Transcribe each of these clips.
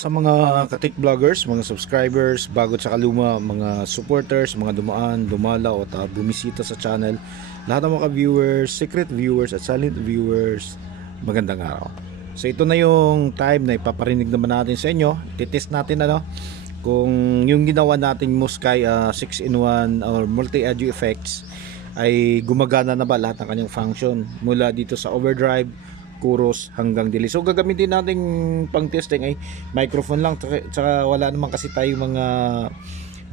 sa mga katik vloggers, mga subscribers, bago sa kaluma, mga supporters, mga dumaan, dumalaw at bumisita sa channel, lahat ng mga viewers, secret viewers at silent viewers, magandang araw. So ito na yung time na ipaparinig naman natin sa inyo. Titest natin kung yung ginawa nating Muskai 6-in-1 or multi-audio effects ay gumagana na ba lahat ng kanyang function mula dito sa overdrive, chorus hanggang delay. So gagamitin natin pang testing ay microphone lang, tsaka wala naman kasi tayo mga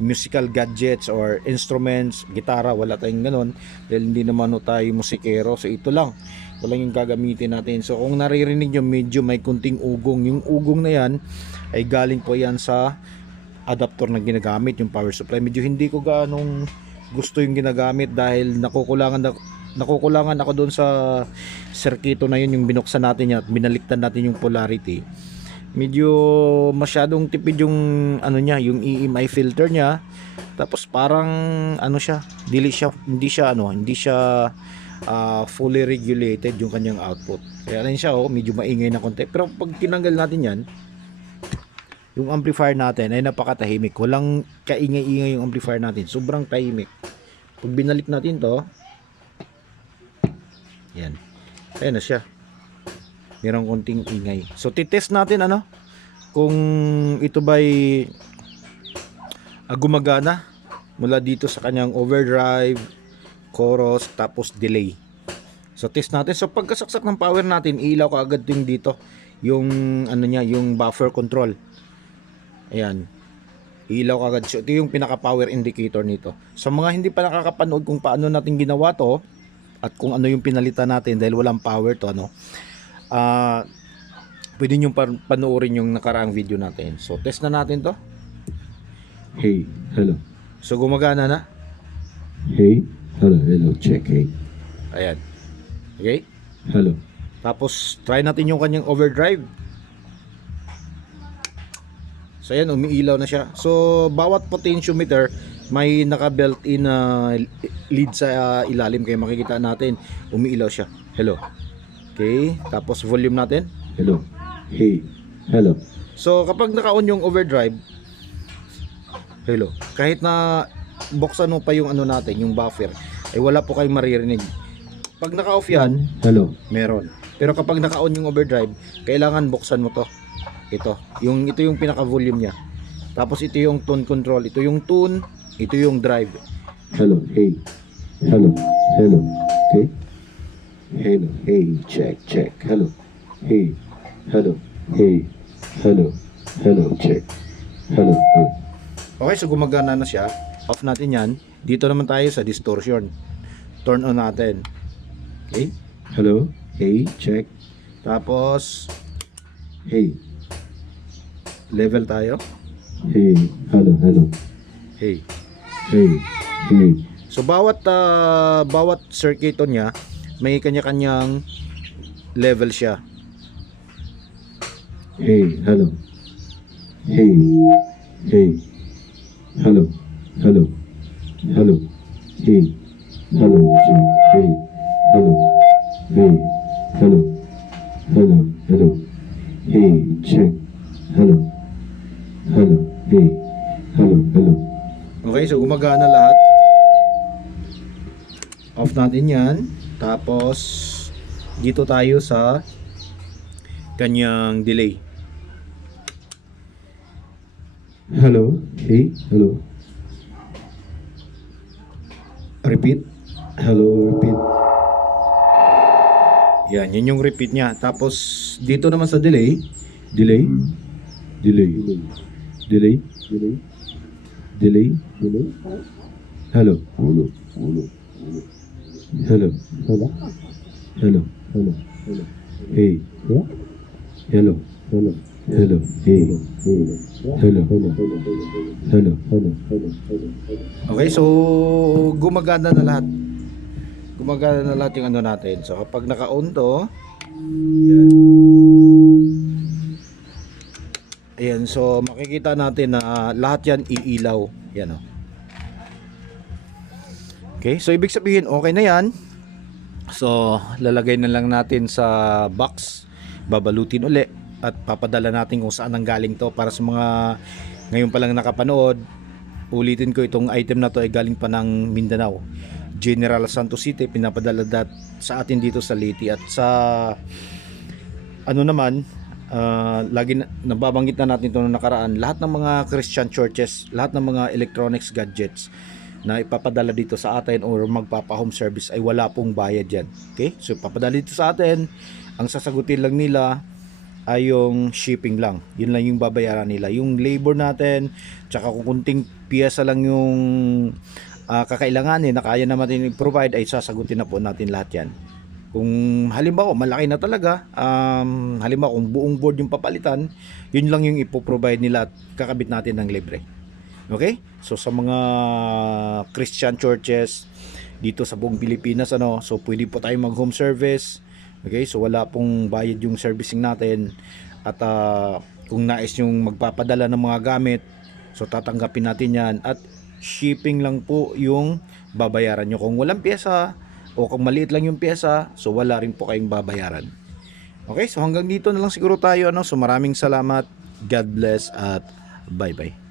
musical gadgets or instruments, gitara, wala tayong ganon dahil hindi naman tayo musikero. So ito lang yung gagamitin natin. So kung naririnig nyo medyo may kunting ugong, yung ugong na yan ay galing po yan sa adapter na ginagamit, yung power supply. Medyo hindi ko ganong gusto yung ginagamit dahil nakukulangan ako doon sa circuito na yun, yung binuksan natin at binaliktan natin yung polarity. Medyo masyadong tipid yung yung EMI filter niya. Tapos parang hindi siya fully regulated yung kanyang output. Kaya rin siya medyo maingay na konti. Pero pag tinanggal natin yan, yung amplifier natin ay napakatahimik. Walang kaingay-ingay yung amplifier natin. Sobrang tahimik. Pag binalik natin to, yan. Ayan na siya. Merong konting ingay. So titest natin kung ito ba'y gumagana mula dito sa kanyang overdrive, chorus, tapos delay. So test natin. So pagkasaksak ng power natin, ilaw ka agad yung dito. Yung yung buffer control. Ayan. Ilaw ka agad. So ito yung pinaka power indicator nito. Sa mga hindi pa nakakapanood kung paano natin ginawa to, at kung ano yung pinalitan natin dahil walang power to pwede nyo panoorin yung nakaraang video natin. So test na natin to. Hey, hello. So gumagana na. Hey, hello, check, hey. Ayan. Okay. Hello. Tapos try natin yung kanyang overdrive. So ayan, umiilaw na siya. So bawat potentiometer may naka built-in lead sa ilalim, kaya makikita natin umiilaw siya. Hello. Okay, tapos volume natin. Hello. Hey, hello. So kapag naka-on yung overdrive, hello, kahit na buksan mo pa yung natin, yung buffer, ay wala po kayong maririnig. Pag naka-off yan, Hello. meron. Pero kapag naka-on yung overdrive, kailangan buksan mo to. Ito yung pinaka-volume niya. Tapos ito yung tone control, ito yung tune, ito yung drive. Hello, hey. Hello. Hello. Okay. Hello, hey, check. Hello. Hey. Hello. Hey. Hello. Hello, check. Hello. Hey. Okay, so gumagana na siya. Off natin yan. Dito naman tayo sa distortion. Turn on natin. Okay. Hello. Hey, check. Tapos Hey. level tayo. Hey. Hello. Hey. Hey. Hey. So bawat circuit niya may kanya-kanyang level siya. Hey. Hello. Hey. Hey. Hello. Hey. Hello. Check. Hey. Hello. Hey. Hello. Hey. Check. Hello. Hey. Hello. Okay, so gumagana lahat. Off natin yan. Tapos dito tayo sa kanyang delay. Hello. Hey. Hello. Repeat. Hello. Repeat. Yan yung repeat niya. Tapos dito naman sa delay. Delay. Hello. Hey. Hello. Hey. Hello. Okay, so gumagana na lahat. Gumagana na lahat yung natin. So kapag naka-on to, yan. Ayan, so makikita natin na lahat yan iilaw. Yan Okay, so ibig sabihin okay na yan. So lalagay na lang natin sa box, babalutin uli. at papadala natin kung saan ang galing to. Para sa mga ngayon pa lang nakapanood, ulitin ko, itong item na to ay galing pa ng Mindanao, General Santos City, pinapadala sa atin dito sa Leyte. At sa ano naman, lagi nababanggit na natin ito noong nakaraan, lahat ng mga Christian churches, lahat ng mga electronics gadgets na ipapadala dito sa atin or magpapa-home service ay wala pong bayad yan. Okay? So ipapadala dito sa atin, ang sasagutin lang nila ay yung shipping lang. Yun lang yung babayaran nila. Yung labor natin, tsaka kung kunting piyesa lang yung kakailanganin na kaya naman i-provide, ay sasagutin na po natin lahat yan. Kung halimbawa malaki na talaga, halimbawa kung buong board yung papalitan, yun lang yung ipoprovide nila at kakabit natin ng libre. Okay? So sa mga Christian churches dito sa buong Pilipinas, so pwede po tayong mag home service. Okay? So wala pong bayad yung servicing natin. At kung nais yung magpapadala ng mga gamit, so tatanggapin natin yan. At shipping lang po yung babayaran nyo. Kung walang pyesa o kung maliit lang yung pyesa, so wala rin po kayong babayaran. Okay? So hanggang dito na lang siguro tayo. So maraming salamat. God bless at bye bye.